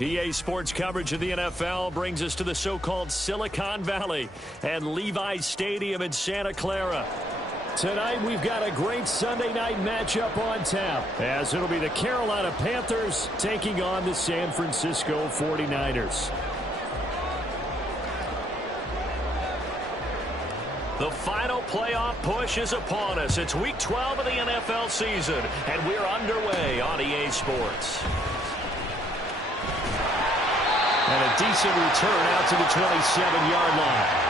EA Sports coverage of the NFL brings us to the so-called Silicon Valley and Levi's Stadium in Santa Clara. Tonight, we've got a great Sunday night matchup on tap, as it'll be the Carolina Panthers taking on the San Francisco 49ers. The final playoff push is upon us. It's Week 12 of the NFL season, and we're underway on EA Sports. And a decent return out to the 27-yard line.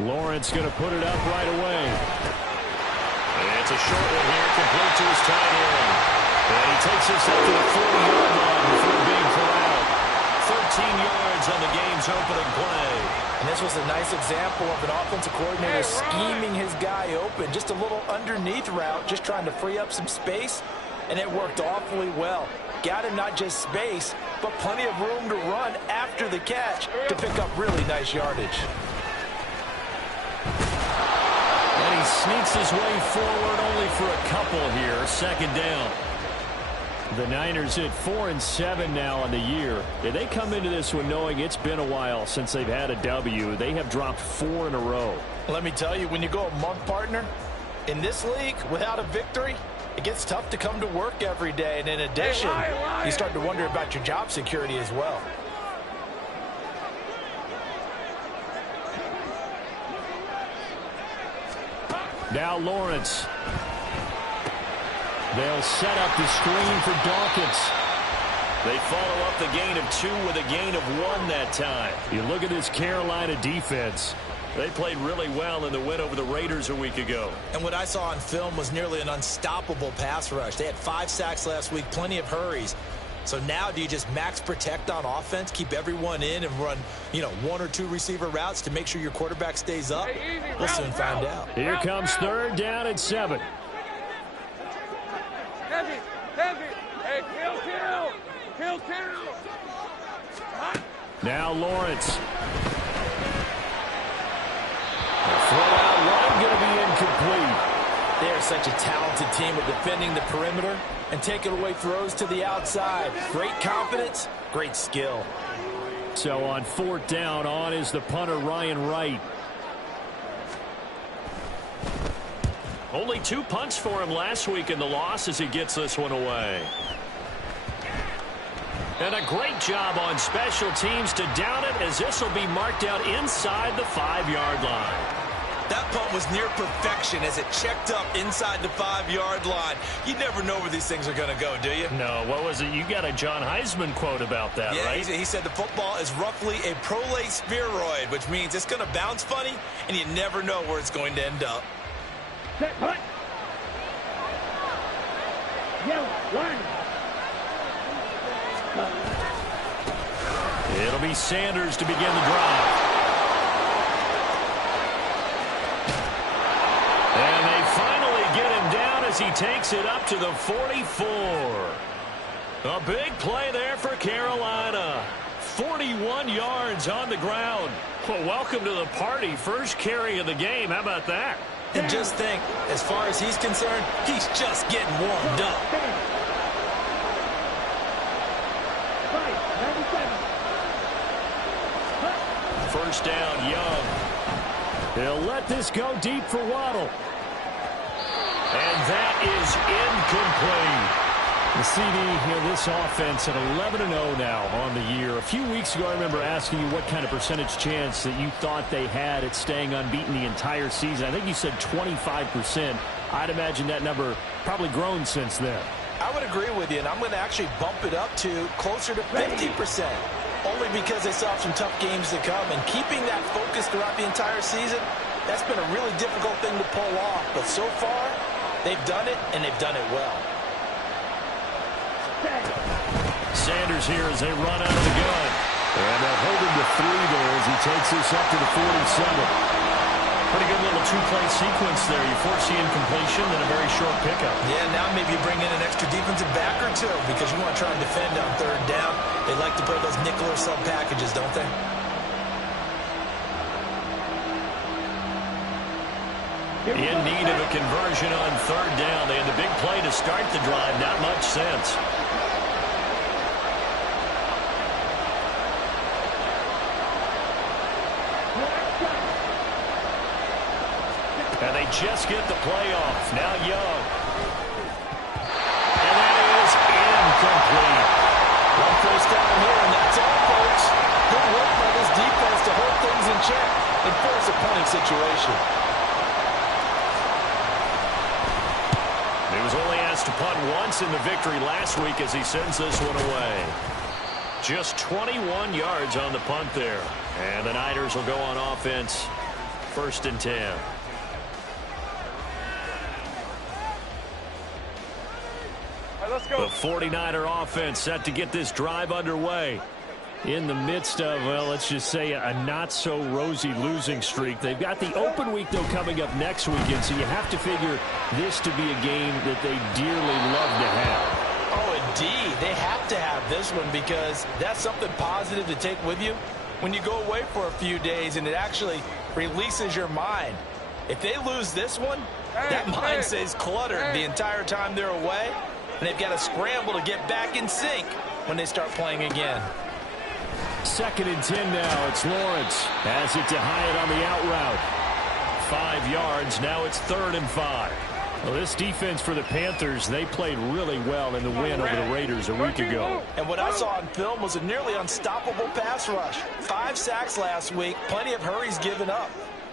Lawrence going to put it up right away. And it's a short one here, complete to his tight end. And he takes this up to the 40-yard line before being corralled. 13 yards on the game's opening play. And this was a nice example of an offensive coordinator scheming his guy open. Just a little underneath route, just trying to free up some space, and it worked awfully well. Got him not just space, but plenty of room to run after the catch to pick up really nice yardage. And he sneaks his way forward only for a couple here. Second down. The Niners at 4-7 now on the year. Yeah, they come into this one knowing it's been a while since they've had a W. They have dropped 4 in a row. Let me tell you, when you go a month, partner, in this league, without a victory, it gets tough to come to work every day. And in addition, you start to wonder about your job security as well. Now Lawrence. They'll set up the screen for Dawkins. They follow up the gain of 2 with a gain of 1 that time. You look at this Carolina defense. They played really well in the win over the Raiders a week ago. And what I saw on film was nearly an unstoppable pass rush. They had 5 sacks last week, plenty of hurries. So now do you just max protect on offense, keep everyone in and run, 1 or 2 receiver routes to make sure your quarterback stays up? We'll soon find out. Here comes 3rd down and 7. Heavy. Hey, kill. Now Lawrence. The throw out one going to be incomplete. They are such a talented team at defending the perimeter and taking away throws to the outside. Great confidence, great skill. So on 4th down, on is the punter, Ryan Wright. Only 2 punts for him last week in the loss as he gets this one away. And a great job on special teams to down it, as this will be marked out inside the 5-yard line. That punt was near perfection as it checked up inside the 5-yard line. You never know where these things are going to go, do you? No, what was it? You got a John Heisman quote about that, right? Yeah, he said the football is roughly a prolate spheroid, which means it's going to bounce funny, and you never know where it's going to end up. Set, punt. Yellow, line. It'll be Sanders to begin the drive. And they finally get him down as he takes it up to the 44. A big play there for Carolina. 41 yards on the ground. Well, welcome to the party. First carry of the game. How about that? And just think, as far as he's concerned, he's just getting warmed up. First down, Young. He'll let this go deep for Waddle. And that is incomplete. The CD, this offense at 11-0 now on the year. A few weeks ago, I remember asking you what kind of percentage chance that you thought they had at staying unbeaten the entire season. I think you said 25%. I'd imagine that number probably grown since then. I would agree with you, and I'm going to actually bump it up to closer to 50%. Only because they saw some tough games to come. And keeping that focus throughout the entire season, that's been a really difficult thing to pull off. But so far, they've done it, and they've done it well. Sanders here as they run out of the gun. And they'll hold him to 3 there as he takes this up to the 47. Pretty good little two-play sequence there. You force the incompletion, then a very short pickup. Yeah, now maybe you bring in an extra defensive back or two because you want to try and defend on third down. They like to play those nickel or sub packages, don't they? In need of a conversion on third down. They had the big play to start the drive. Not much sense. And they just get the play off. Now Young. And that is incomplete. One first down here, and that's all, folks. Good work by this defense to hold things in check and force a punting situation. He was only asked to punt once in the victory last week as he sends this one away. Just 21 yards on the punt there. And the Niners will go on offense. 1st and 10. Let's go. The 49er offense set to get this drive underway. In the midst of, well, let's just say a not-so-rosy losing streak. They've got the open week, though, coming up next weekend, so you have to figure this to be a game that they dearly love to have. Oh, indeed. They have to have this one because that's something positive to take with you when you go away for a few days, and it actually releases your mind. If they lose this one, that mind stays cluttered the entire time they're away, and they've got to scramble to get back in sync when they start playing again. 2nd and 10 now. It's Lawrence. Has it to Hyatt on the out route. 5 yards. Now it's 3rd and 5. Well, this defense for the Panthers, they played really well in the win over the Raiders a week ago. And what I saw on film was a nearly unstoppable pass rush. 5 sacks last week. Plenty of hurries given up.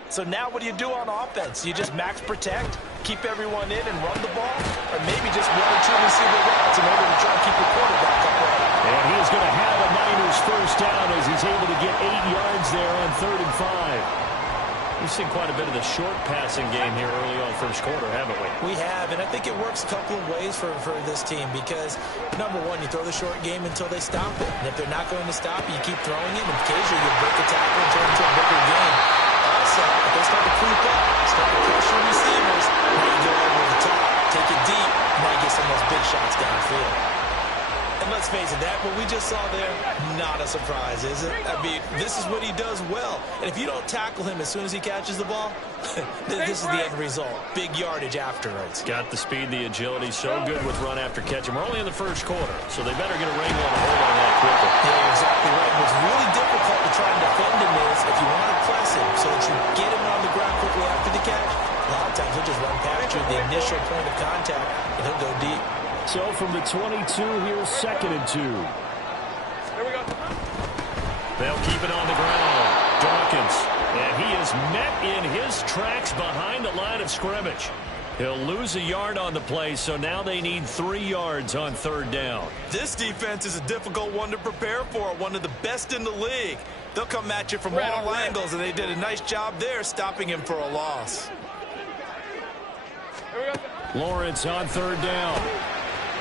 So now what do you do on offense? You just max protect, keep everyone in and run the ball, or maybe just 1 or 2 receiver routes in order to try and keep your quarterback upright. And he's going to have a Niners first down as he's able to get 8 yards there on 3rd and 5. We've seen quite a bit of the short passing game here early on first quarter, haven't we? We have, and I think it works a couple of ways for this team because, number one, you throw the short game until they stop it. And if they're not going to stop it, you keep throwing it, and occasionally you break a tackle and turn it into a bigger game. Also, if they start to creep up, start to pressure receivers, now you go over the top, take it deep, now you get some of those big shots downfield. And let's face it, that what we just saw there, not a surprise, is it? I mean, this is what he does well. And if you don't tackle him as soon as he catches the ball, this is the end result. Big yardage afterwards. Got the speed, the agility, so good with run after catch. And we're only in the first quarter, so they better get a wrangle and a hold on that quickly. Yeah, exactly right. What's really difficult to try and defend him is if you want to press him so that you get him on the ground quickly after the catch, a lot of times he'll just run past you at the initial point of contact, and he'll go deep. So from the 22, here's 2nd and 2. Here we go. They'll keep it on the ground. Dawkins. And he is met in his tracks behind the line of scrimmage. He'll lose a yard on the play, so now they need 3 yards on 3rd down. This defense is a difficult one to prepare for, one of the best in the league. They'll come at you from all angles, and they did a nice job there stopping him for a loss. Here we go. Lawrence on 3rd down.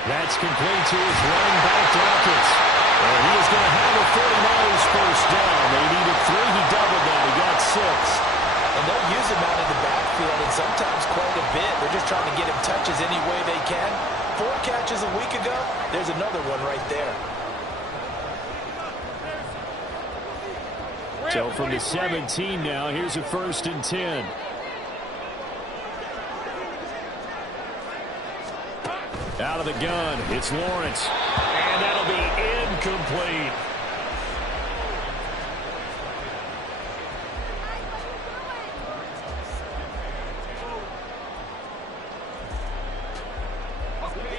That's complete to his running back, Dawkins. And he is going to have a 49ers first down. They needed 3. He doubled that. He got 6. And they'll use him out in the backfield, and sometimes quite a bit. They're just trying to get him touches any way they can. 4 catches a week ago. There's another one right there. So from the 17 now, here's a 1st and 10. Out of the gun, it's Lawrence. And that'll be incomplete.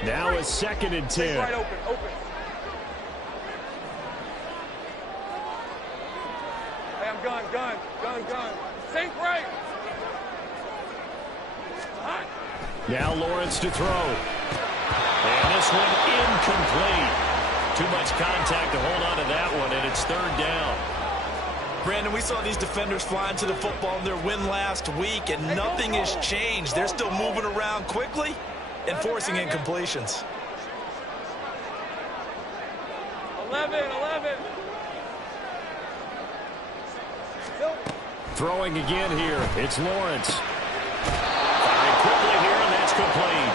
Now a 2nd and 10. Wide open, open. Hey, I'm gun. Sink right. Hot. Now Lawrence to throw. And this one incomplete. Too much contact to hold on to that one, and it's 3rd down. Brandon, we saw these defenders flying to the football in their win last week, and nothing has changed. They're still moving around quickly and forcing incompletions. 11. Throwing again here. It's Lawrence. Firing quickly here, and that's complete.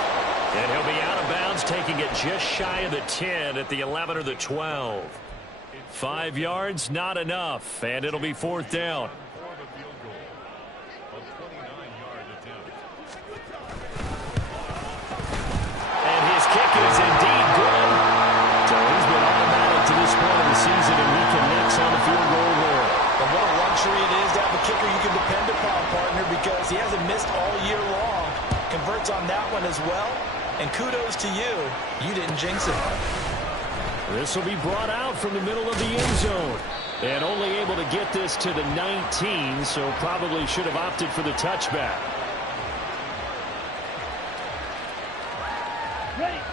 And he'll be out of bounds, taking it just shy of the 10 at the 11 or the 12. 5 yards, not enough, and it'll be 4th down. And his kick is indeed good. So he's been automatic to this point of the season, and he connects on the field goal there. And what a luxury it is to have a kicker you can depend upon, partner, because he hasn't missed all year long. Converts on that one as well. And kudos to you. You didn't jinx it. This will be brought out from the middle of the end zone. And only able to get this to the 19, so probably should have opted for the touchback.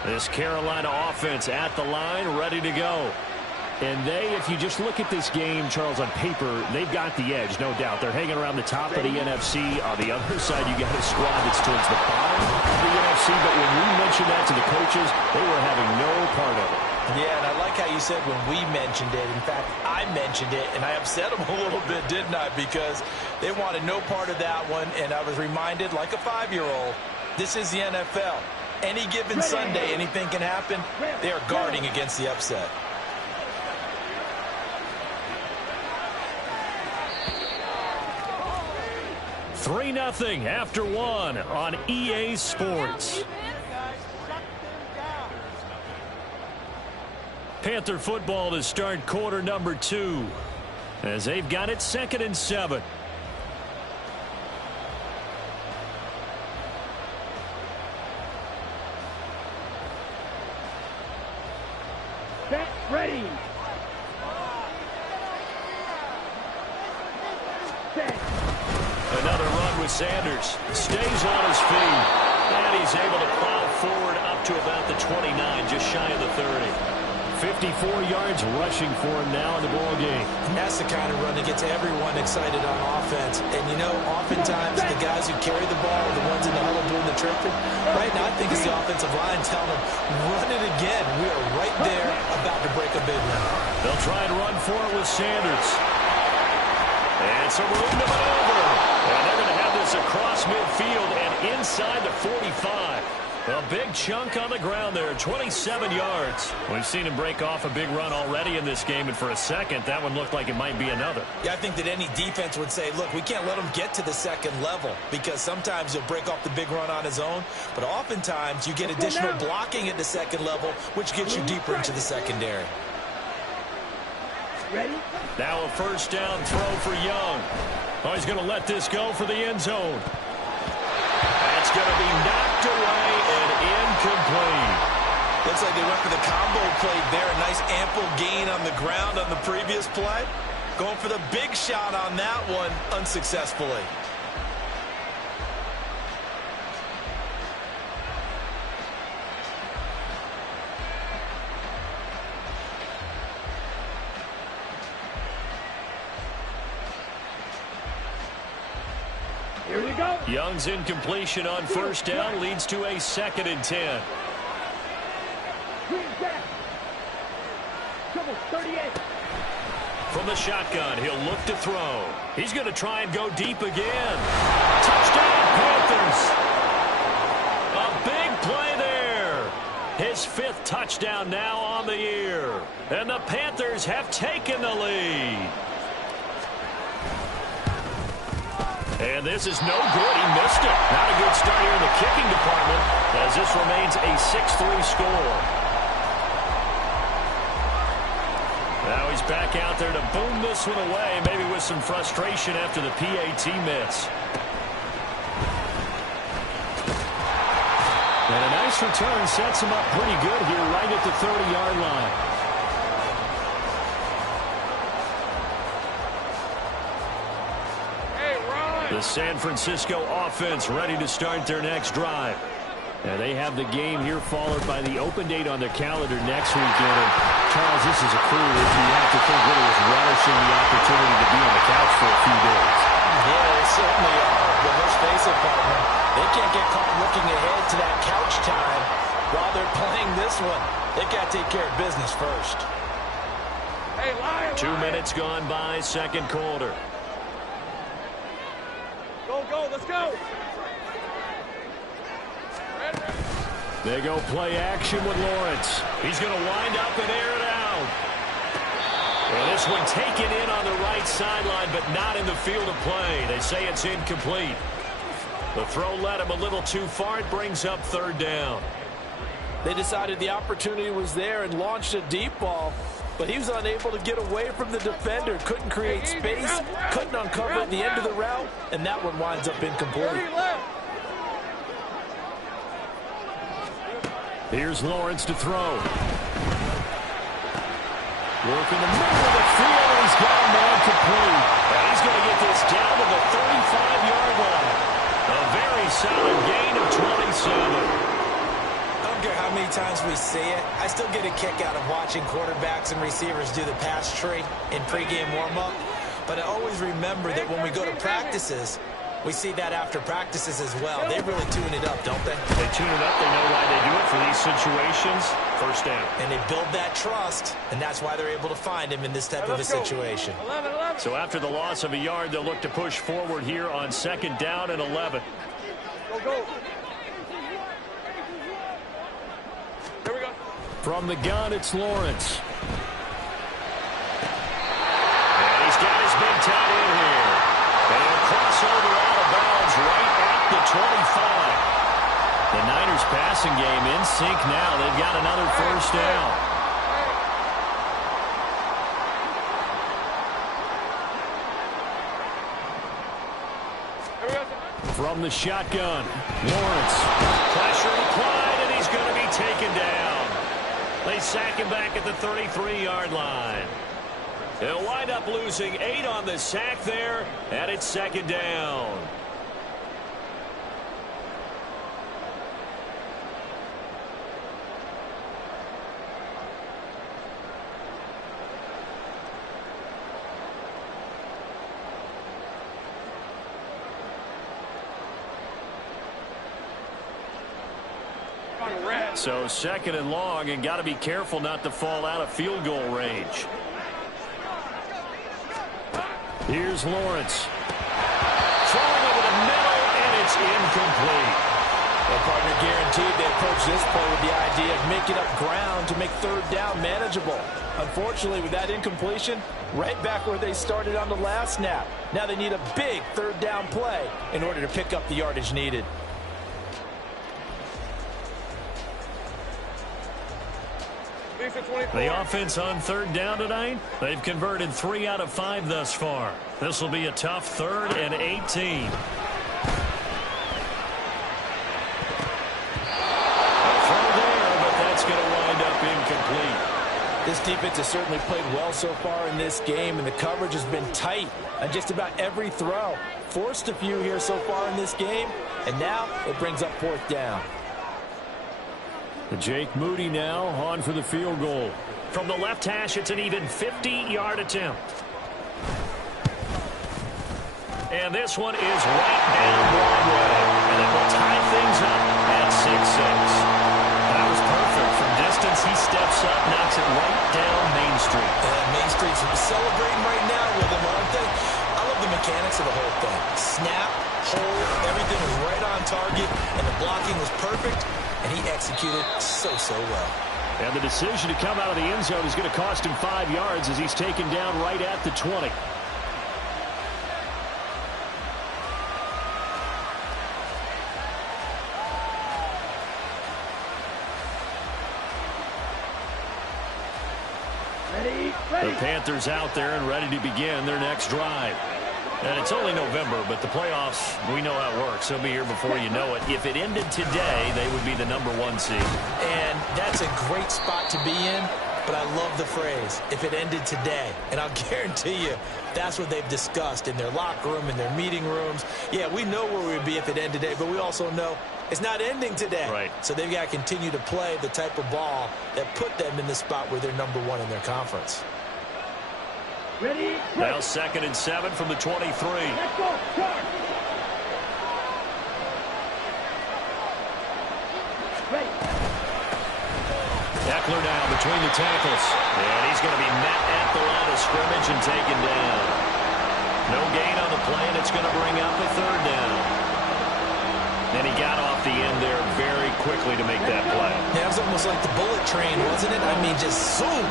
This Carolina offense at the line, ready to go. And if you just look at this game, Charles, on paper, they've got the edge, no doubt. They're hanging around the top of the NFC. On the other side, you got a squad that's towards the bottom of the NFC. But when we mentioned that to the coaches, they were having no part of it. Yeah, and I like how you said when we mentioned it. In fact, I mentioned it, and I upset them a little bit, didn't I? Because they wanted no part of that one, and I was reminded, like a 5-year-old, this is the NFL. Any given Sunday, anything can happen. They are guarding against the upset. Three 0 after one on EA Sports. Panther football to start quarter number 2 as they've got it 2nd and 7. Set, ready. Set. Another run with Sanders. Stays on his feet. And he's able to plow forward up to about the 29, just shy of the 30. 54 yards rushing for him now in the ball game. That's the kind of run that gets everyone excited on offense. And, you know, oftentimes the guys who carry the ball are the ones in the huddle doing the tripping. Right now, I think it's the offensive line telling them, run it again. We are right there about to break a big one. They'll try and run for it with Sanders. And some room to maneuver. And they're going to have this across midfield and inside the 45. A big chunk on the ground there, 27 yards. We've seen him break off a big run already in this game, and for a second, that one looked like it might be another. Yeah, I think that any defense would say, look, we can't let him get to the second level because sometimes he'll break off the big run on his own, but oftentimes you get additional blocking at the second level, which gets you deeper into the secondary. Ready? Now a first down throw for Young. Oh, he's going to let this go for the end zone. That's going to be knocked away and incomplete. Looks like they went for the combo play there. A nice ample gain on the ground on the previous play. Going for the big shot on that one unsuccessfully. Here we go. Young's incompletion on first down leads to a 2nd and 10. Trouble 38. From the shotgun, he'll look to throw. He's going to try and go deep again. Touchdown, Panthers. A big play there. His 5th touchdown now on the year. And the Panthers have taken the lead. And this is no good. He missed it. Not a good start here in the kicking department as this remains a 6-3 score. Now he's back out there to boom this one away, maybe with some frustration after the PAT miss. And a nice return sets him up pretty good here right at the 30-yard line. The San Francisco offense ready to start their next drive. And they have the game here followed by the open date on their calendar next weekend. And Charles, this is a crew that you have to think really is relishing the opportunity to be on the couch for a few days. Yeah, they certainly are. But let's face it, partner, they can't get caught looking ahead to that couch time while they're playing this one. They've got to take care of business first. Hey, Lion. 2 minutes gone by, second quarter. Go, go. Let's go. They go play action with Lawrence. He's going to wind up and air it out. And this one taken in on the right sideline, but not in the field of play. They say it's incomplete. The throw led him a little too far. It brings up third down. They decided the opportunity was there and launched a deep ball, but he was unable to get away from the defender. Couldn't create space, couldn't uncover the end of the route, and that one winds up incomplete. Here's Lawrence to throw. Working the middle of the field, and he's got a man complete. And he's going to get this down to the 35-yard line. A very solid gain of 27. I don't care how many times we see it. I still get a kick out of watching quarterbacks and receivers do the pass tree in pregame warm-up. But I always remember that when we go to practices, we see that after practices as well. They really tune it up, don't they? They tune it up. They know why they do it for these situations. First down. And they build that trust, and that's why they're able to find him in this type of a situation. 11. So after the loss of a yard, they'll look to push forward here on second down and 11. Go. Here we go. From the gun, it's Lawrence. And he's got his big tight end here. And he'll cross over out of bounds right at the 25. The Niners passing game in sync now. They've got another first down. From the shotgun, Lawrence. Pressure applied, and he's going to be taken down. They sack him back at the 33-yard line. They'll wind up losing 8 on the sack there, and it's second down. So second and long, and got to be careful not to fall out of field goal range. Here's Lawrence. Throwing over the middle, and it's incomplete. Well, partner, guaranteed they approach this play with the idea of making up ground to make third down manageable. Unfortunately, with that incompletion, right back where they started on the last snap. Now they need a big third down play in order to pick up the yardage needed. The offense on third down tonight, they've converted 3 out of 5 thus far. This will be a tough third and 18. A throw there, but that's going to wind up incomplete. This defense has certainly played well so far in this game, and the coverage has been tight on just about every throw. Forced a few here so far in this game, and now it brings up fourth down. Jake Moody now on for the field goal. From the left hash, it's an even 50-yard attempt. And this one is right down Broadway. And it will tie things up at 6-6. That was perfect. From distance, he steps up, knocks it right down Main Street. Main Street's celebrating right now with him, aren't they? I love the mechanics of the whole thing. Snap, hold, everything was right on target, and the blocking was perfect. And he executed so well. And the decision to come out of the end zone is going to cost him 5 yards as he's taken down right at the 20. Ready. The Panthers out there and ready to begin their next drive. And it's only November, but the playoffs, we know how it works. They'll be here before you know it. If it ended today, they would be the #1 seed. And that's a great spot to be in, but I love the phrase, if it ended today. And I'll guarantee you, that's what they've discussed in their locker room, in their meeting rooms. Yeah, we know where we would be if it ended today, but we also know it's not ending today. Right. So they've got to continue to play the type of ball that put them in the spot where they're #1 in their conference. Ready. Now 2nd and 7 from the 23. Let's go. Charge. Ready. Eckler now between the tackles. And he's going to be met at the line of scrimmage and taken down. No gain on the play, and it's going to bring up a third down. And he got off the end there very quickly to make that play. Yeah, it was almost like the bullet train, wasn't it? I mean, just zoom.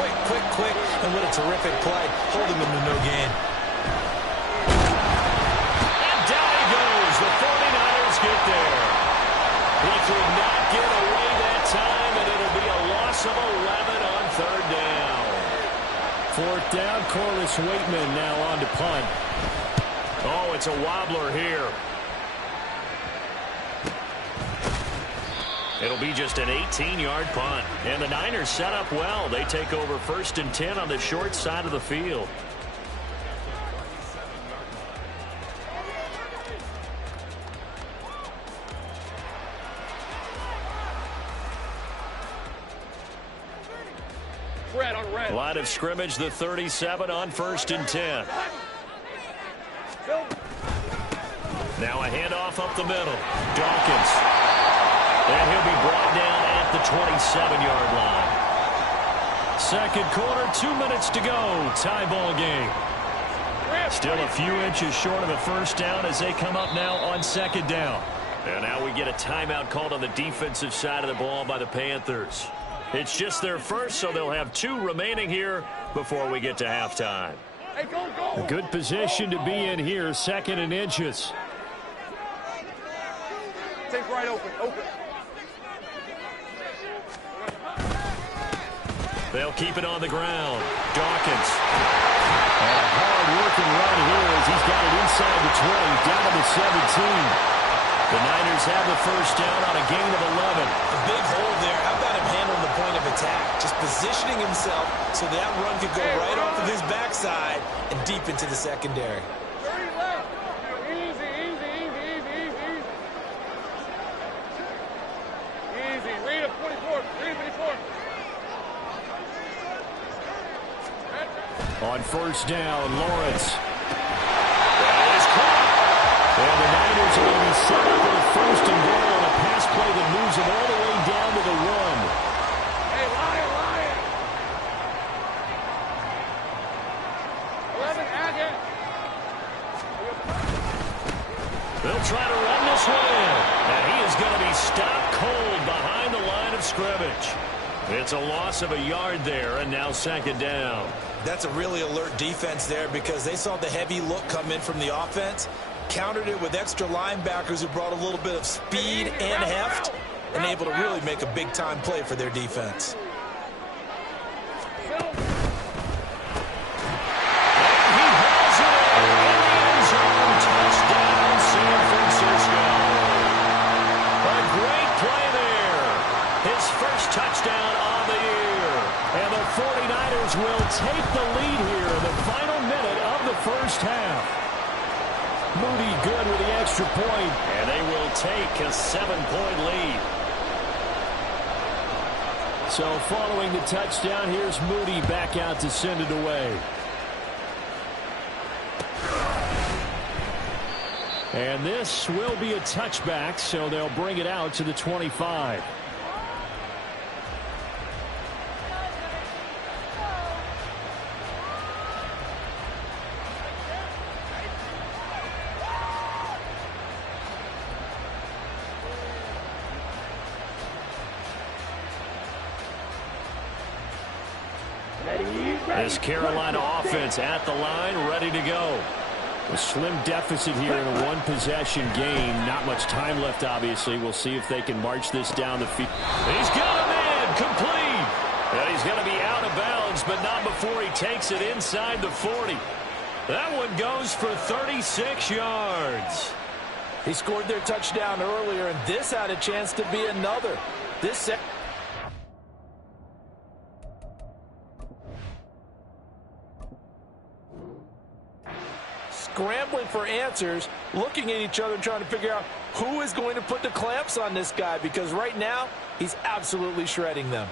Quick, quick, quick. And what a terrific play, holding him to no gain. And down he goes. The 49ers get there. He could not get away that time, and it'll be a loss of 11 on third down. Fourth down, Corliss Waitman now on to punt. Oh, it's a wobbler here. It'll be just an 18-yard punt. And the Niners set up well. They take over 1st and 10 on the short side of the field. Red on red. Line of scrimmage, the 37 on 1st and 10. Now a handoff up the middle. Dawkins. And he'll be brought down at the 27-yard line. Second quarter, 2 minutes to go. Tie ball game. Still a few inches short of a first down as they come up now on second down. And now we get a timeout called on the defensive side of the ball by the Panthers. It's just their first, so they'll have 2 remaining here before we get to halftime. Hey, go, go. A good position to be in here, 2nd and inches. Take right open, open. They'll keep it on the ground. Dawkins. And a hard-working run here as he's got it inside the 20, down to the 17. The Niners have the first down on a gain of 11. A big hole there. How about him handling the point of attack? Just positioning himself so that run could go right off of his backside and deep into the secondary. 30 left. Easy, easy, easy, easy, easy. Easy. Read it, 24. Read it, 24. On first down, Lawrence. That is caught. And the Niners are going to be set up for the 1st and goal on a pass play that moves them all the way down to the 1. Hey, Lion, Lion. 11, Agate. They'll try to run this one in. And he is going to be stopped cold behind the line of scrimmage. It's a loss of a yard there, and now second down. That's a really alert defense there because they saw the heavy look come in from the offense, countered it with extra linebackers who brought a little bit of speed and heft, and able to really make a big-time play for their defense. He hauls it in the end zone. Touchdown, San Francisco. A great play there. His first touchdown on the year. And the 49ers will take the lead here in the final minute of the first half. Moody good with the extra point, and they will take a 7-point lead. So following the touchdown, here's Moody back out to send it away. And this will be a touchback, so they'll bring it out to the 25. This Carolina offense at the line, ready to go. A slim deficit here in a one-possession game. Not much time left, obviously. We'll see if they can march this down the field. He's got a man, complete. And he's going to be out of bounds, but not before he takes it inside the 40. That one goes for 36 yards. He scored their touchdown earlier, and this had a chance to be another. This scrambling for answers, looking at each other and trying to figure out who is going to put the clamps on this guy, because right now he's absolutely shredding them.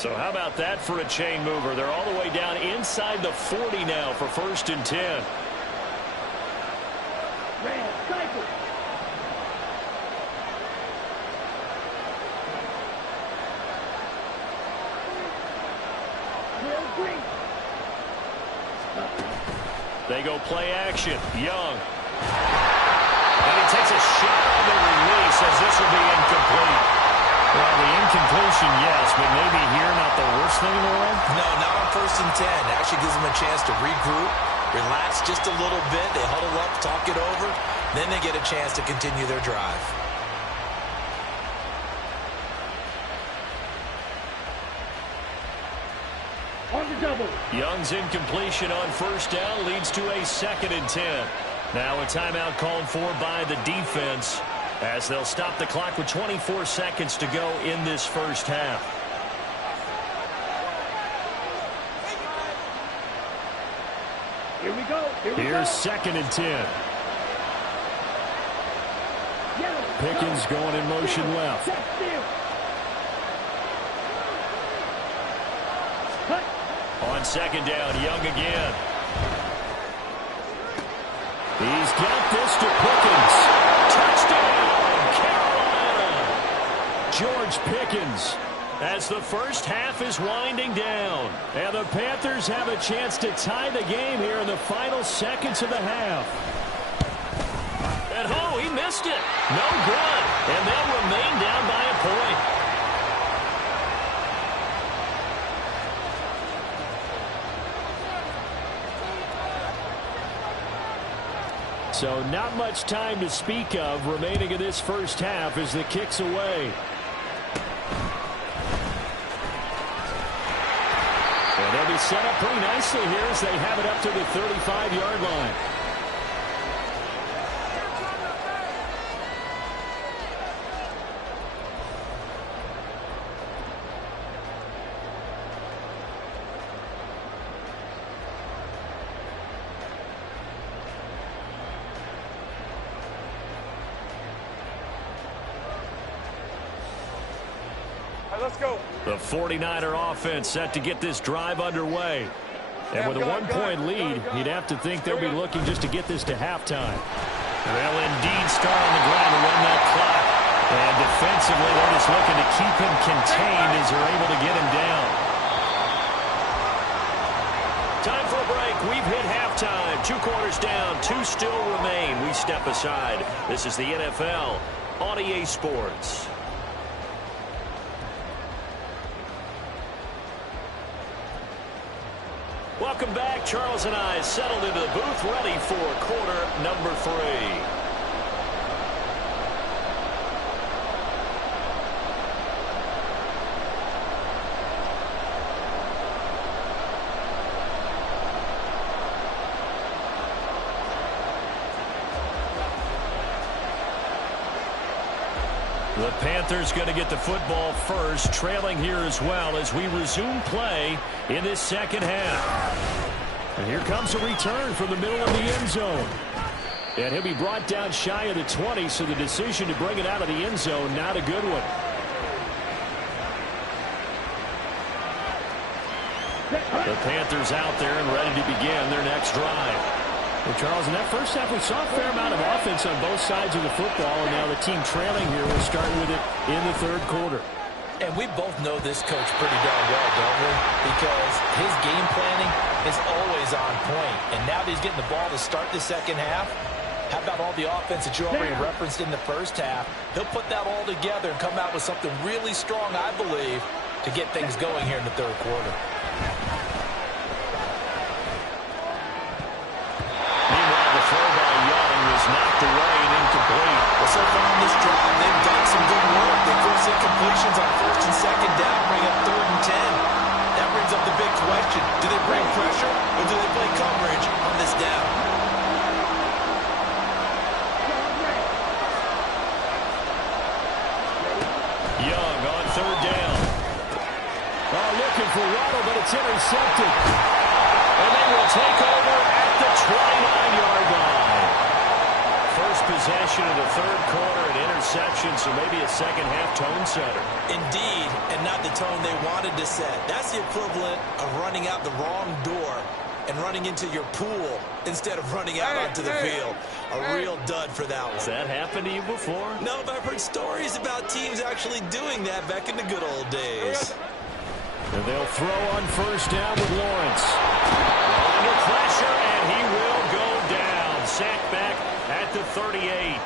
So how about that for a chain mover? They're all the way down inside the 40 now for 1st and 10. Red, cycle. They go play action. Young. And he takes a shot on the release as this will be incomplete. Well, the incompletion, yes, but maybe here not the worst thing in the world? No, not on 1st and 10. It actually gives them a chance to regroup, relax just a little bit. They huddle up, talk it over. Then they get a chance to continue their drive. Young's incompletion on 1st down leads to a 2nd and 10. Now a timeout called for by the defense as they'll stop the clock with 24 seconds to go in this 1st half. Here we go. Here's 2nd and 10. Pickens going in motion left. On 2nd down, Young again. He's got this to Pickens. Touchdown, Carolina! George Pickens, as the 1st half is winding down. And the Panthers have a chance to tie the game here in the final seconds of the half. And oh, he missed it. No good. And they'll remain down by a point. So not much time to speak of remaining in this 1st half as the kick's away. And they'll be set up pretty nicely here as they have it up to the 35-yard line. Let's go. The 49er offense set to get this drive underway. And with a 1-point lead, you'd have to think they'll be looking just to get this to halftime. They'll indeed start on the ground to run that clock. And defensively, they're just looking to keep him contained as they're able to get him down. Time for a break. We've hit halftime. 2 quarters down, 2 still remain. We step aside. This is the NFL on EA Sports. Welcome back. Charles and I settled into the booth, ready for quarter number 3. The Panthers going to get the football first, trailing here as well as we resume play in this 2nd half. And here comes a return from the middle of the end zone. And he'll be brought down shy of the 20, so the decision to bring it out of the end zone, not a good one. The Panthers out there and ready to begin their next drive. Well, Charles, in that 1st half, we saw a fair amount of offense on both sides of the football, and now the team trailing here will start with it in the 3rd quarter. And we both know this coach pretty darn well, don't we? Because his game planning is always on point. And now that he's getting the ball to start the 2nd half, how about all the offense that you already referenced in the 1st half? He'll put that all together and come out with something really strong, I believe, to get things going here in the 3rd quarter. Knocked away and incomplete. Well, so far on this drive, they've done some good work. They force incompletions on 1st and 2nd down, bring up 3rd and 10. That brings up the big question. Do they bring pressure or do they play coverage on this down? Young on 3rd down. Looking for Waddle, but it's intercepted. And they will take over at the 29-yard line. First possession of the 3rd quarter, an interception, so maybe a 2nd half tone setter. Indeed, and not the tone they wanted to set. That's the equivalent of running out the wrong door and running into your pool instead of running out onto the field. A real dud for that one. Has that happened to you before? No, but I've heard stories about teams actually doing that back in the good old days. And they'll throw on first down with Lawrence. Under pressure, and he will go down. Sacked back at the 38.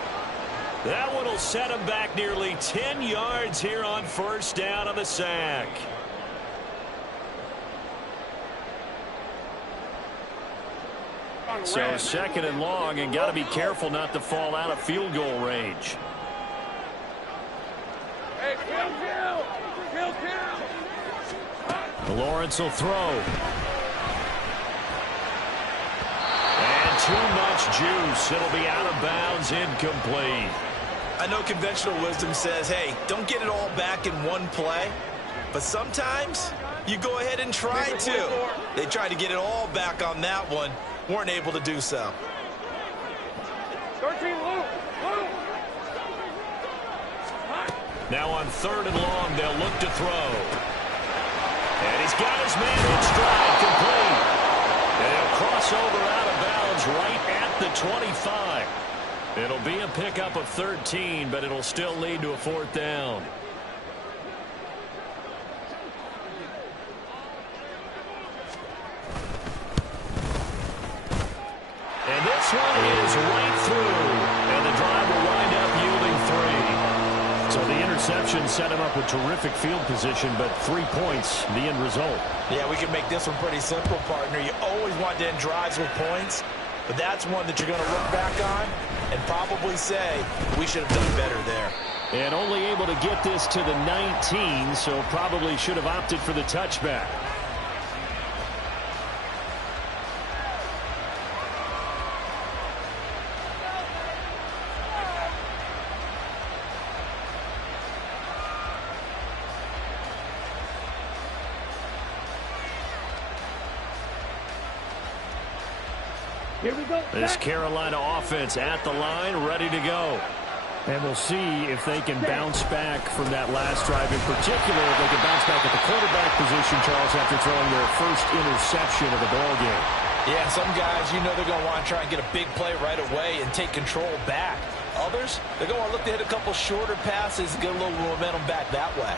That one will set him back nearly 10 yards here on first down on the sack. So second and long, and got to be careful not to fall out of field goal range. Hey, kill. Lawrence will throw. And too much juice. It'll be out of bounds, incomplete. I know conventional wisdom says, hey, don't get it all back in one play. But sometimes you go ahead and try to. They tried to get it all back on that one. Weren't able to do so. 13, Luke. Now on third and long, they'll look to throw. And he's got his man in stride, complete. And he'll cross over out of bounds right at the 25. It'll be a pickup of 13, but it'll still lead to a fourth down. And this one is right through. And the drive will wind up yielding 3. So the interception set him up with terrific field position, but 3 points, the end result. Yeah, we can make this one pretty simple, partner. You always want to end drives with points, but that's one that you're going to look back on and probably say, we should have done better there. And only able to get this to the 19, so probably should have opted for the touchback. Here we go. This Carolina offense at the line, ready to go. And we'll see if they can bounce back from that last drive, in particular, if they can bounce back at the quarterback position, Charles, after throwing their first interception of the ball game. Yeah, some guys, you know they're going to want to try and get a big play right away and take control back. Others, they're going to look to hit a couple shorter passes and get a little momentum back that way.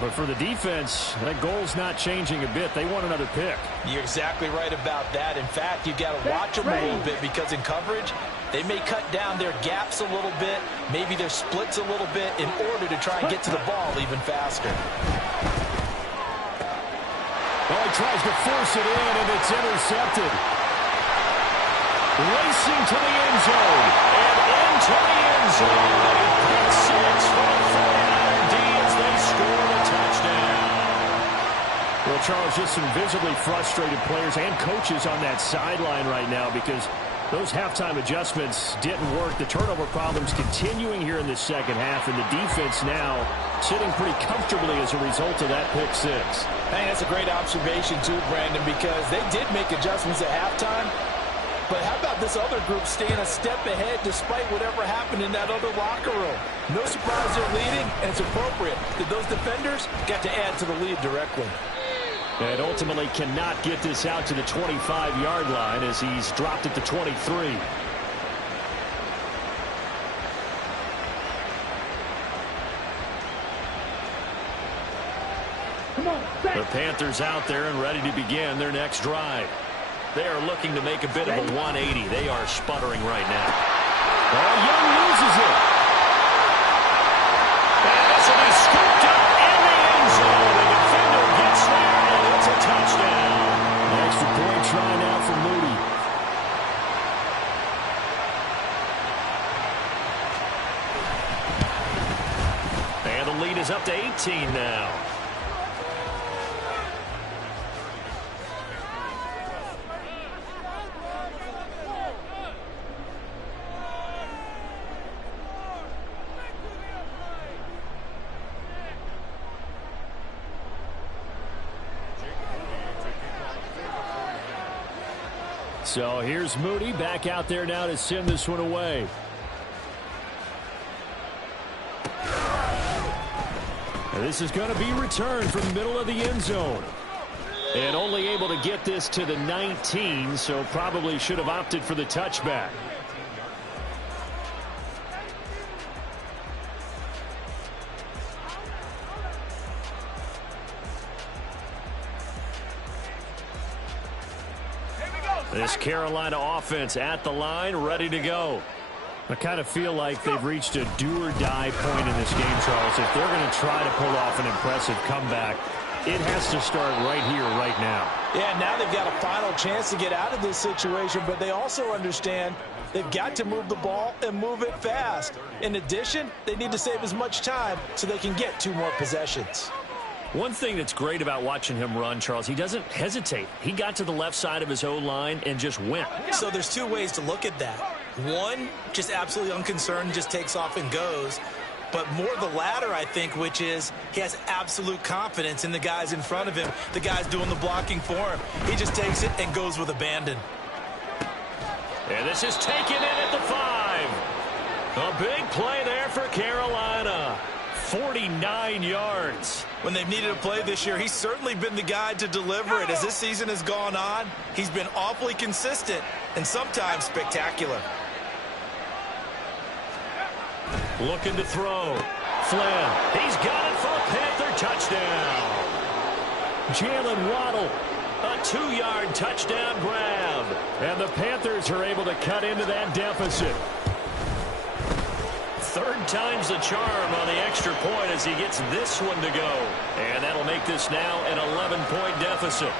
But for the defense, that goal's not changing a bit. They want another pick. You're exactly right about that. In fact, you got to watch them a little bit because in coverage, they may cut down their gaps a little bit, maybe their splits a little bit in order to try and get to the ball even faster. Well, he tries to force it in, and it's intercepted. Racing to the end zone, and into the end zone. A pick six for the 49er D as they score the touchdown. Well, Charles, just some visibly frustrated players and coaches on that sideline right now because those halftime adjustments didn't work. The turnover problems continuing here in the second half, and the defense now sitting pretty comfortably as a result of that pick six. I think that's a great observation, too, Brandon, because they did make adjustments at halftime. But how about this other group staying a step ahead despite whatever happened in that other locker room? No surprise they're leading, and it's appropriate that those defenders got to add to the lead directly. And ultimately cannot get this out to the 25-yard line as he's dropped at the 23. The Panthers out there and ready to begin their next drive. They are looking to make a bit of a 180. They are sputtering right now. Oh, Young loses it. And this will be scooped up in the end zone. The defender gets there, and it's a touchdown. An extra point try now for Moody. And the lead is up to 18 now. So here's Moody back out there now to send this one away. And this is going to be returned from the middle of the end zone. And only able to get this to the 19, so probably should have opted for the touchback. This Carolina offense at the line, ready to go. I kind of feel like they've reached a do-or-die point in this game, Charles. If they're going to try to pull off an impressive comeback, it has to start right here, right now. Yeah, now they've got a final chance to get out of this situation, but they also understand they've got to move the ball and move it fast. In addition, they need to save as much time so they can get 2 more possessions. One thing that's great about watching him run, Charles, he doesn't hesitate. He got to the left side of his O-line and just went. So there's 2 ways to look at that. One, just absolutely unconcerned, just takes off and goes. But more the latter, I think, which is he has absolute confidence in the guys in front of him, the guys doing the blocking for him. He just takes it and goes with abandon. And this is taken in at the 5. A big play there for Carolina. 49 yards. When they've needed a play this year, he's certainly been the guy to deliver it. As this season has gone on, he's been awfully consistent and sometimes spectacular. Looking to throw. Flynn. He's got it for a Panther touchdown. Jalen Waddle. A 2-yard touchdown grab. And the Panthers are able to cut into that deficit. 3rd time's the charm on the extra point as he gets this one to go. And that'll make this now an 11-point deficit.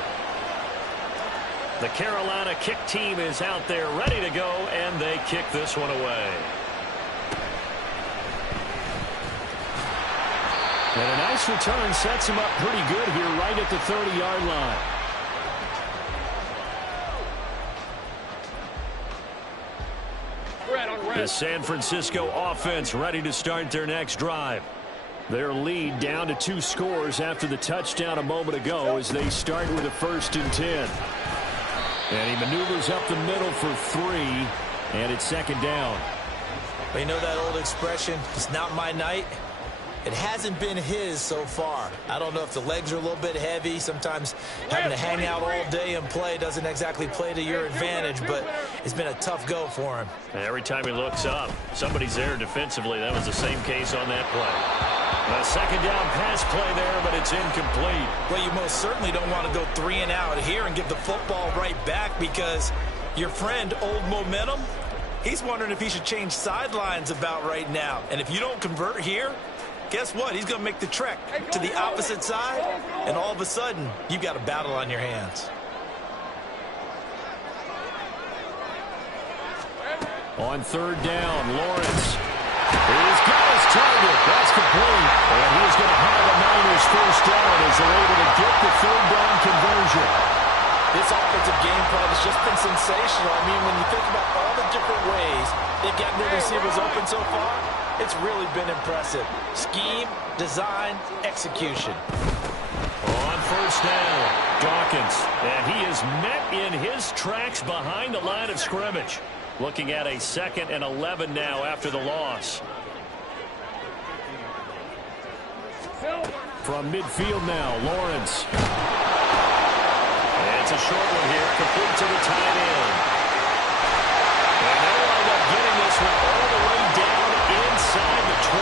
The Carolina kick team is out there ready to go, and they kick this one away. And a nice return sets him up pretty good here right at the 30-yard line. The San Francisco offense ready to start their next drive. Their lead down to 2 scores after the touchdown a moment ago as they start with a 1st and 10. And he maneuvers up the middle for 3, and it's 2nd down. But you know that old expression, it's not my night? It hasn't been his so far. I don't know if the legs are a little bit heavy. Sometimes having to hang out all day and play doesn't exactly play to your advantage, but it's been a tough go for him. Every time he looks up, somebody's there defensively. That was the same case on that play. A 2nd down pass play there, but it's incomplete. Well, you most certainly don't want to go 3 and out here and give the football right back because your friend, Old Momentum, he's wondering if he should change sidelines about right now. And if you don't convert here, guess what? He's going to make the trek to the opposite side, and all of a sudden, you've got a battle on your hands. On 3rd down, Lawrence. He's got his target. That's complete. And he's going to have the Niners 1st down as they're able to get the 3rd down conversion. This offensive game plan has just been sensational. I mean, when you think about all the different ways they've gotten their receivers open so far, it's really been impressive. Scheme, design, execution. On 1st down, Dawkins. And he is met in his tracks behind the line of scrimmage. Looking at a 2nd and 11 now after the loss. From midfield now, Lawrence. And it's a short one here, complete to the tight end. And they'll wind up getting this one all the way down inside the 20.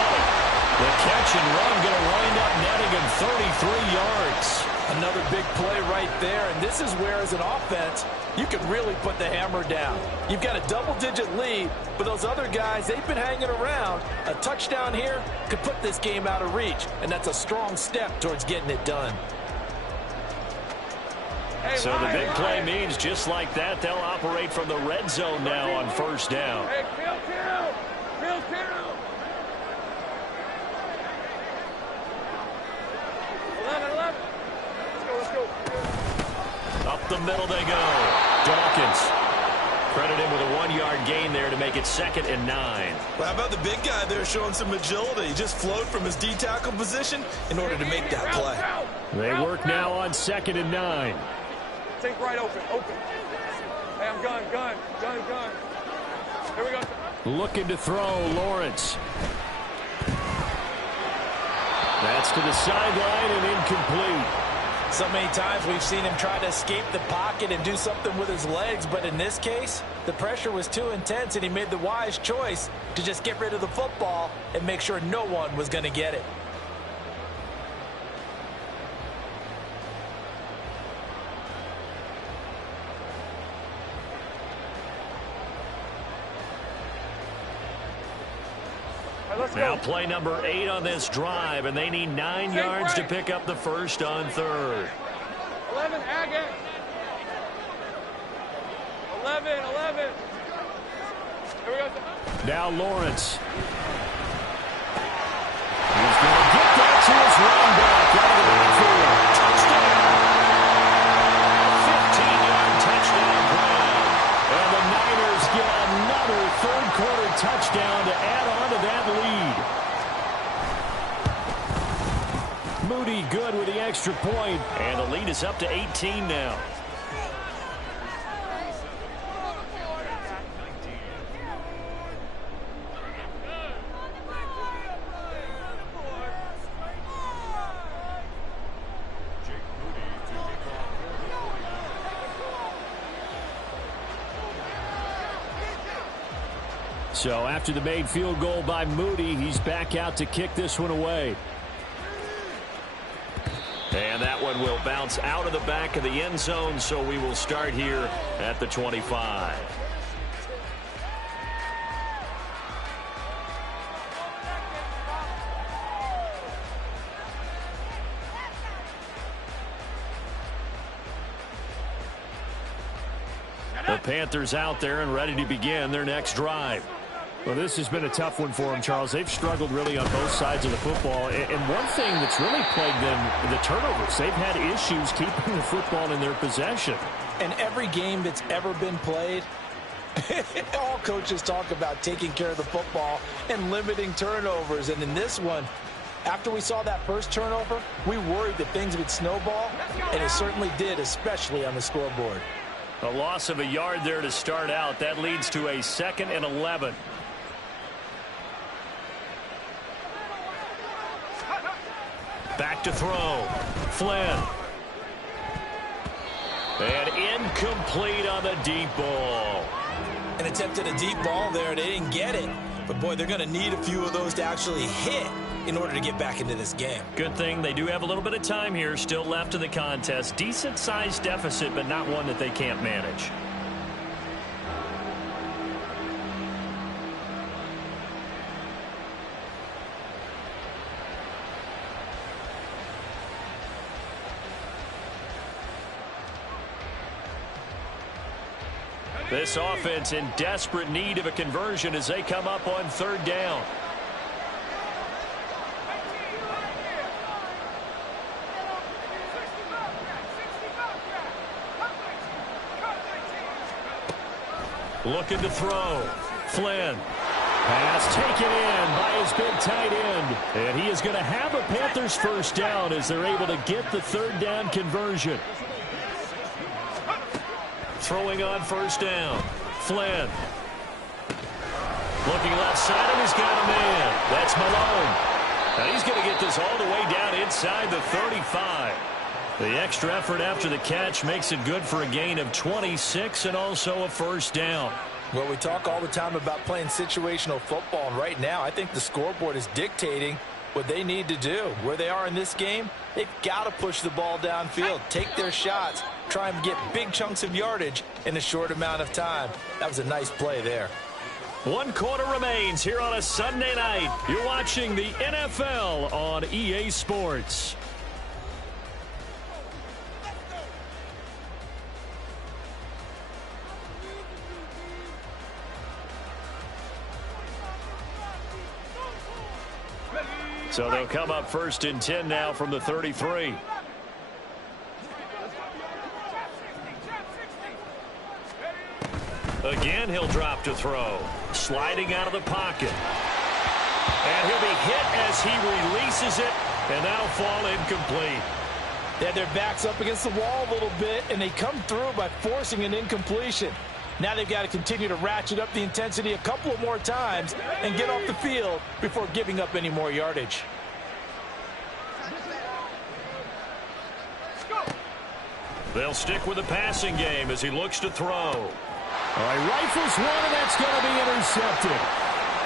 The catch and run going to wind up netting him 33 yards. Another big play right there, and this is where, as an offense, you can really put the hammer down. You've got a double-digit lead, but those other guys, they've been hanging around. A touchdown here could put this game out of reach, and that's a strong step towards getting it done. So the big play means just like that, they'll operate from the red zone now on 1st down. Hey, field two. Field two. 11. Let's go. Up the middle they go. Dawkins. Credit him with a 1-yard gain there to make it 2nd and 9. Well, how about the big guy there showing some agility? He just flowed from his D-tackle position in order to make that play. They work now on 2nd and 9. Take right open. Hey, I'm gun. Here we go. Looking to throw, Lawrence. That's to the sideline and incomplete. So many times we've seen him try to escape the pocket and do something with his legs, but in this case, the pressure was too intense and he made the wise choice to just get rid of the football and make sure no one was going to get it. let's Now go. play number 8 on this drive, and they need 9 yards to pick up the first on third. 11, Agate. 11. Here we go. Now Lawrence. He's going to get that to his running back out of the backfield. Touchdown! 15-yard touchdown grab. And the Niners get another third-quarter touchdown to add on to that lead. Moody good with the extra point, and the lead is up to 18 now. So after the made field goal by Moody, he's back out to kick this one away. And that one will bounce out of the back of the end zone, so we will start here at the 25. The Panthers out there and ready to begin their next drive. Well, this has been a tough one for them, Charles. They've struggled really on both sides of the football. And one thing that's really plagued them, the turnovers. They've had issues keeping the football in their possession. And every game that's ever been played, all coaches talk about taking care of the football and limiting turnovers. And in this one, after we saw that first turnover, we worried that things would snowball, and it certainly did, especially on the scoreboard. A loss of a yard there to start out. That leads to a 2nd and 11. Back to throw. Flynn. And incomplete on the deep ball. An attempt at a deep ball there. They didn't get it. But, boy, they're going to need a few of those to actually hit in order to get back into this game. Good thing they do have a little bit of time here still left in the contest. Decent-sized deficit, but not one that they can't manage. This offense in desperate need of a conversion as they come up on third down. Looking to throw. Flynn. Pass taken in by his big tight end. And he is going to have a Panthers first down as they're able to get the third down conversion. Throwing on first down. Flynn. Looking left side, and he's got a man. That's Malone. Now he's going to get this all the way down inside the 35. The extra effort after the catch makes it good for a gain of 26 and also a first down. Well, we talk all the time about playing situational football, and right now I think the scoreboard is dictating what they need to do. Where they are in this game, they've got to push the ball downfield, take their shots, try and get big chunks of yardage in a short amount of time. That was a nice play there. 1 quarter remains here on a Sunday night. You're watching the NFL on EA Sports. So they'll come up 1st and 10 now from the 33. Again, he'll drop to throw. Sliding out of the pocket. And he'll be hit as he releases it, and that'll fall incomplete. They had their backs up against the wall a little bit, and they come through by forcing an incompletion. Now they've got to continue to ratchet up the intensity a couple of more times and get off the field before giving up any more yardage. They'll stick with the passing game as he looks to throw. All right, rifles one, and that's going to be intercepted.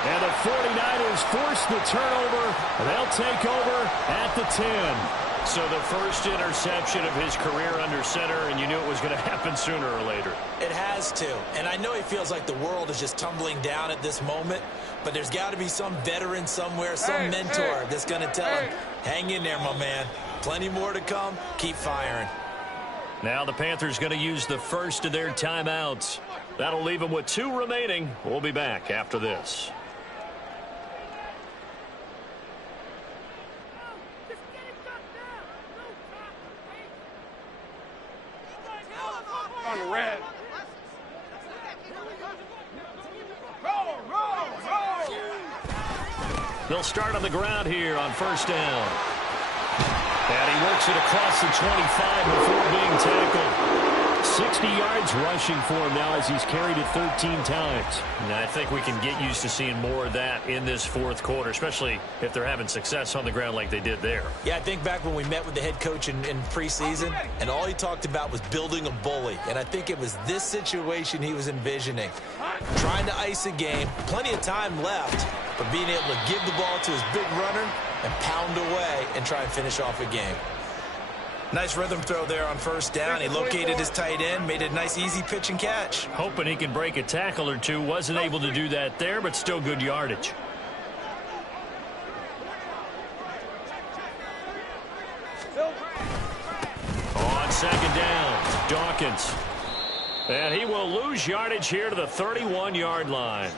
And the 49ers force the turnover. They'll take over at the 10. So the first interception of his career under center, and you knew it was going to happen sooner or later. It has to. And I know he feels like the world is just tumbling down at this moment, but there's got to be some veteran somewhere, some mentor that's going to tell him, hang in there, my man. Plenty more to come. Keep firing. Now the Panthers going to use the first of their timeouts. That'll leave them with 2 remaining. We'll be back after this. On the red. They'll start on the ground here on first down. And he works it across the 25 before being tackled. 60 yards rushing for him now as he's carried it 13 times. And I think we can get used to seeing more of that in this fourth quarter, especially if they're having success on the ground like they did there. Yeah, I think back when we met with the head coach in preseason, and all he talked about was building a bully. And I think it was this situation he was envisioning. Trying to ice a game, plenty of time left, but being able to give the ball to his big runner and pound away and try and finish off a game. Nice rhythm throw there on first down. He located his tight end, made a nice easy pitch and catch. Hoping he can break a tackle or two. Wasn't able to do that there, but still good yardage. On second down, Dawkins. And he will lose yardage here to the 31-yard line.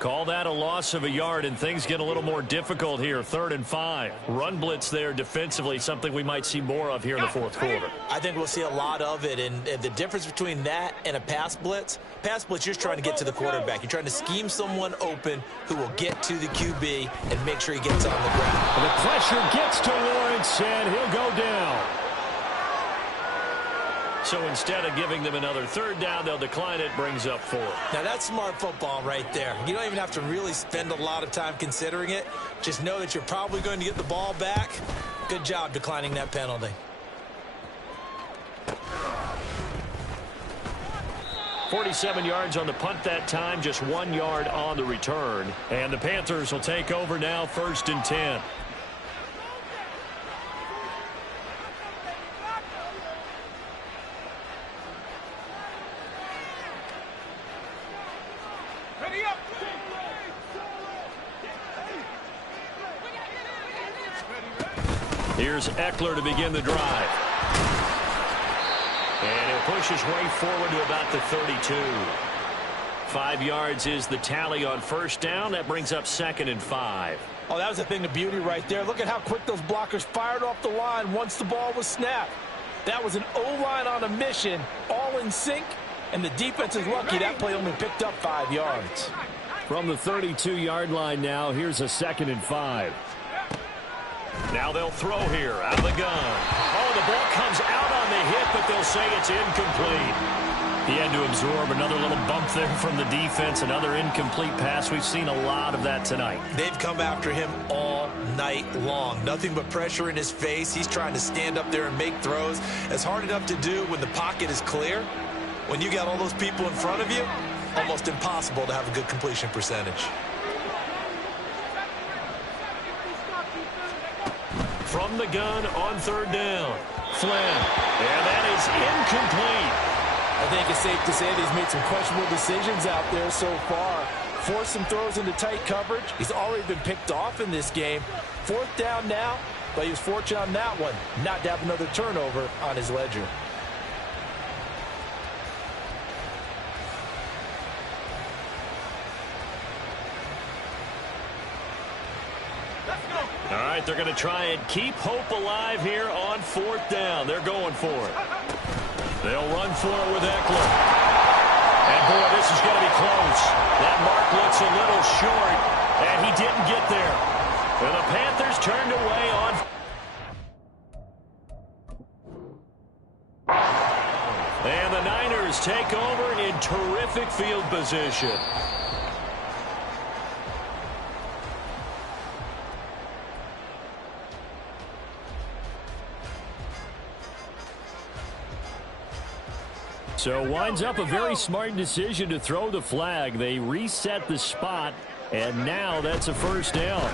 Call that a loss of a yard, and things get a little more difficult here. 3rd and 5. Run blitz there defensively, something we might see more of here in the fourth quarter. I think we'll see a lot of it, and the difference between that and a pass blitz, you're just trying to get to the quarterback. You're trying to scheme someone open who will get to the QB and make sure he gets on the ground. And the pressure gets to Lawrence, and he'll go down. So instead of giving them another 3rd down, they'll decline it, brings up 4. Now, that's smart football right there. You don't even have to really spend a lot of time considering it. Just know that you're probably going to get the ball back. Good job declining that penalty. 47 yards on the punt that time, just 1 yard on the return. And the Panthers will take over now, 1st and 10. Here's Eckler to begin the drive. And he'll push his way forward to about the 32. 5 yards is the tally on first down. That brings up 2nd and 5. Oh, that was a thing of beauty right there. Look at how quick those blockers fired off the line once the ball was snapped. That was an O-line on a mission, all in sync, and the defense is lucky that play only picked up 5 yards. From the 32-yard line now, here's a 2nd and 5. Now they'll throw here out of the gun. Oh, the ball comes out on the hit, but they'll say it's incomplete. He had to absorb another little bump there from the defense, another incomplete pass. We've seen a lot of that tonight. They've come after him all night long. Nothing but pressure in his face. He's trying to stand up there and make throws. It's hard enough to do when the pocket is clear. When you got all those people in front of you, almost impossible to have a good completion percentage. From the gun on 3rd down, Flynn, and that is incomplete. I think it's safe to say that he's made some questionable decisions out there so far. Forced some throws into tight coverage. He's already been picked off in this game. 4th down now, but he was fortunate on that one not to have another turnover on his ledger. All right, they're going to try and keep hope alive here on 4th down. They're going for it. They'll run for it with Eckler. And, boy, this is going to be close. That mark looks a little short, and he didn't get there. And the Panthers turned away on. And the Niners take over in terrific field position. So winds up a very smart decision to throw the flag. They reset the spot, and now that's a 1st down.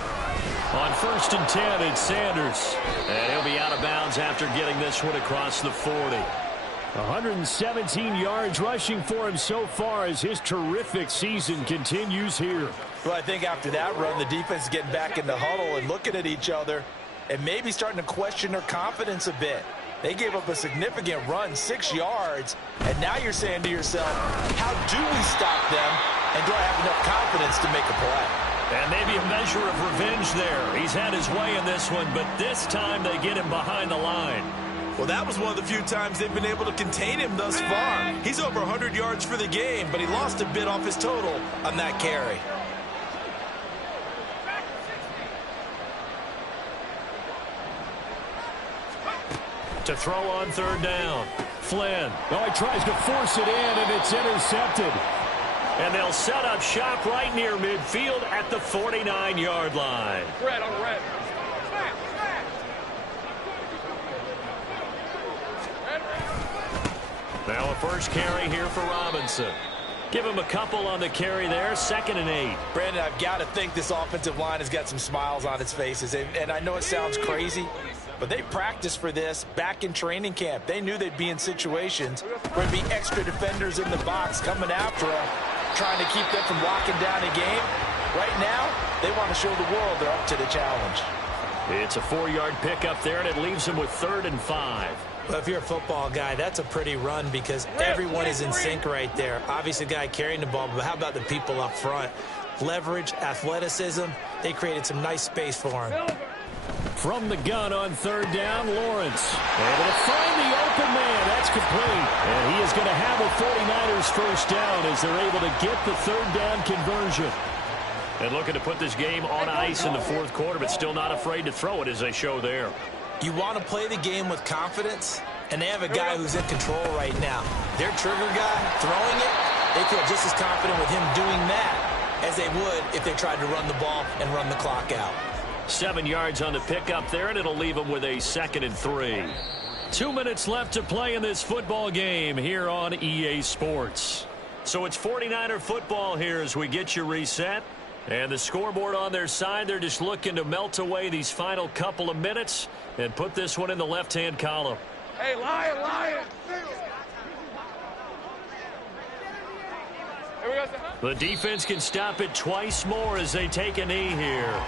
On 1st and 10, it's Sanders. And he'll be out of bounds after getting this one across the 40. 117 yards rushing for him so far as his terrific season continues here. Well, I think after that run, the defense is getting back in the huddle and looking at each other and maybe starting to question their confidence a bit. They gave up a significant run, 6 yards, and now you're saying to yourself, how do we stop them, and do I have enough confidence to make a play? And maybe a measure of revenge there. He's had his way in this one, but this time they get him behind the line. Well, that was one of the few times they've been able to contain him thus far. He's over 100 yards for the game, but he lost a bit off his total on that carry. To throw on 3rd down. Flynn. Oh, he tries to force it in, and it's intercepted. And they'll set up shop right near midfield at the 49-yard line. Red on red. Now a first carry here for Robinson. Give him a couple on the carry there, 2nd and 8. Brandon, I've got to think this offensive line has got some smiles on its faces. And I know it sounds crazy, but they practiced for this back in training camp. They knew they'd be in situations where there'd be extra defenders in the box coming after them, trying to keep them from locking down a game. Right now, they want to show the world they're up to the challenge. It's a 4-yard pickup there, and it leaves them with 3rd and 5. Well, if you're a football guy, that's a pretty run because everyone is in sync right there. Obviously, the guy carrying the ball, but how about the people up front? Leverage, athleticism, they created some nice space for him. From the gun on 3rd down, Lawrence. Able to find the open man. That's complete. And he is going to have a 49ers first down as they're able to get the 3rd down conversion. And looking to put this game on ice in the 4th quarter, but still not afraid to throw it as they show there. You want to play the game with confidence, and they have a guy who's in control right now. Their trigger guy throwing it, they feel just as confident with him doing that as they would if they tried to run the ball and run the clock out. 7 yards on the pickup there, and it'll leave them with a 2nd and 3. 2 minutes left to play in this football game here on EA Sports. So it's 49er football here as we get you reset. And the scoreboard on their side, they're just looking to melt away these final couple of minutes and put this one in the left-hand column. Hey, Lion, Lion. The defense can stop it twice more as they take a knee here.